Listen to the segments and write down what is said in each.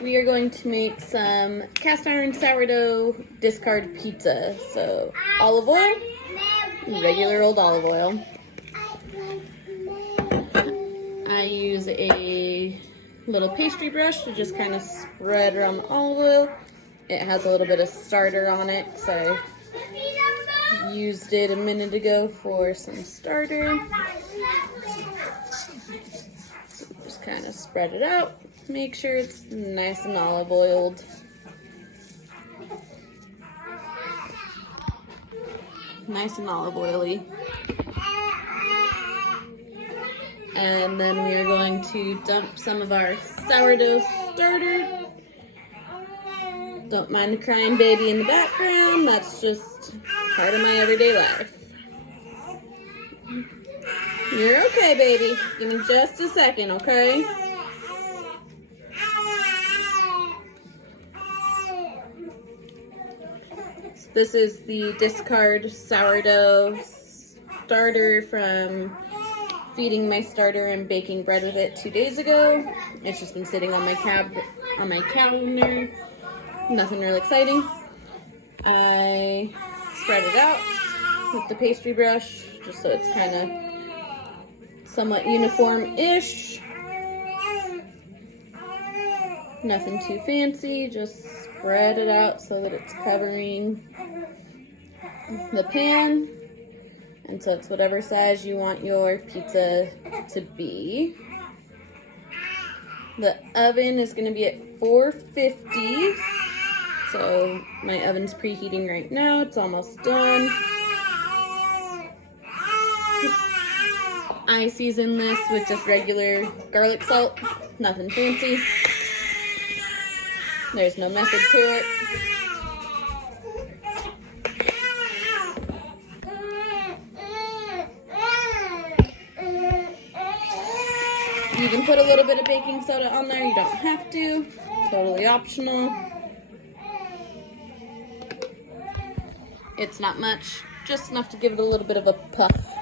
We are going to make some cast iron sourdough discard pizza. So olive oil, regular old olive oil. I use a little pastry brush to just kind of spread around the olive oil. It has a little bit of starter on it, so I used it a minute ago for some starter. So just kind of spread it out. Make sure it's nice and olive oiled. Nice and olive oily. And then we are going to dump some of our sourdough starter. Don't mind the crying baby in the background. That's just part of my everyday life. You're okay, baby. Give me just a second, okay? This is the discard sourdough starter from feeding my starter and baking bread with it 2 days ago. It's just been sitting on my counter. Nothing real exciting. I spread it out with the pastry brush just so it's kind of somewhat uniform-ish. Nothing too fancy, just spread it out so that it's covering the pan, and so it's whatever size you want your pizza to be. The oven is going to be at 450, so my oven's preheating right now. It's almost done. I season this with just regular garlic salt, nothing fancy. There's no method to it. You can put a little bit of baking soda on there, you don't have to. Totally optional. It's not much, just enough to give it a little bit of a puff.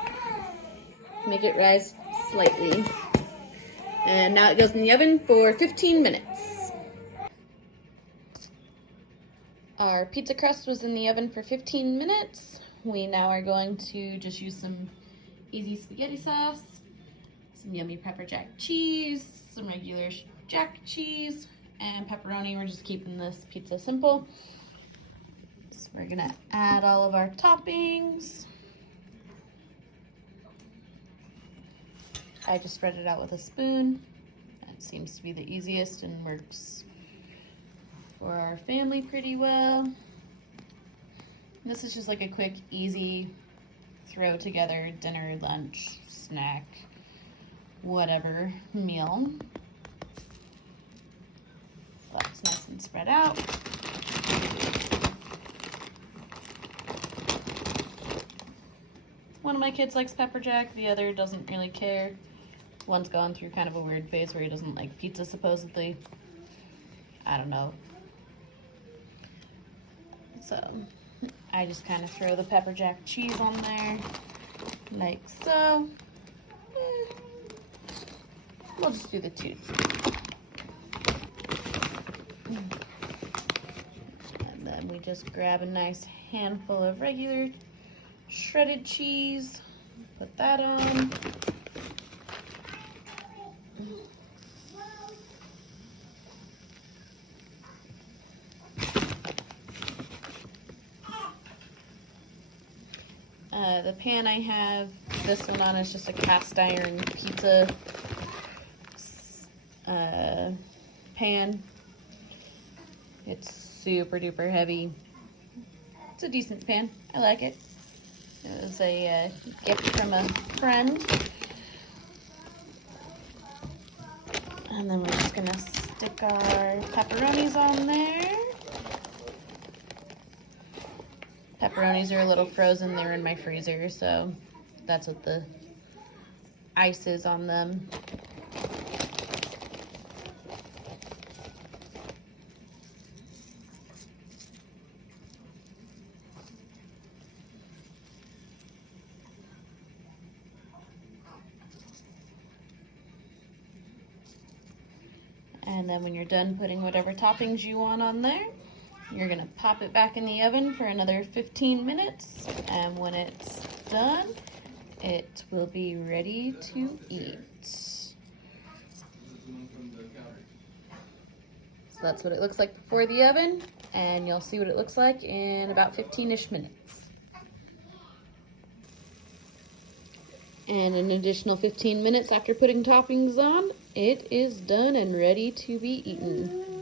Make it rise slightly. And now it goes in the oven for 15 minutes. Our pizza crust was in the oven for 15 minutes. We now are going to just use some easy spaghetti sauce, some yummy pepper jack cheese, some regular jack cheese, and pepperoni. We're just keeping this pizza simple. So we're gonna add all of our toppings. I just spread it out with a spoon. That seems to be the easiest and works for our family pretty well. This is just like a quick, easy, throw together dinner, lunch, snack, whatever meal. That's nice and spread out. One of my kids likes pepper jack, the other doesn't really care. One's gone through kind of a weird phase where he doesn't like pizza, supposedly. I don't know. So I just kind of throw the pepper jack cheese on there, like so. We'll just do the two. And then we just grab a nice handful of regular shredded cheese, put that on. The pan I have this one on is just a cast iron pizza pan. It's super duper heavy. It's a decent pan. I like it. It was a gift from a friend. And then we're just gonna stick our pepperonis on there. Pepperonis are a little frozen. They're in my freezer, so that's what the ice is on them. And then when you're done putting whatever toppings you want on there, you're gonna pop it back in the oven for another 15 minutes. And when it's done, it will be ready to eat. So that's what it looks like before the oven, and you'll see what it looks like in about 15-ish minutes. And an additional 15 minutes after putting toppings on, it is done and ready to be eaten.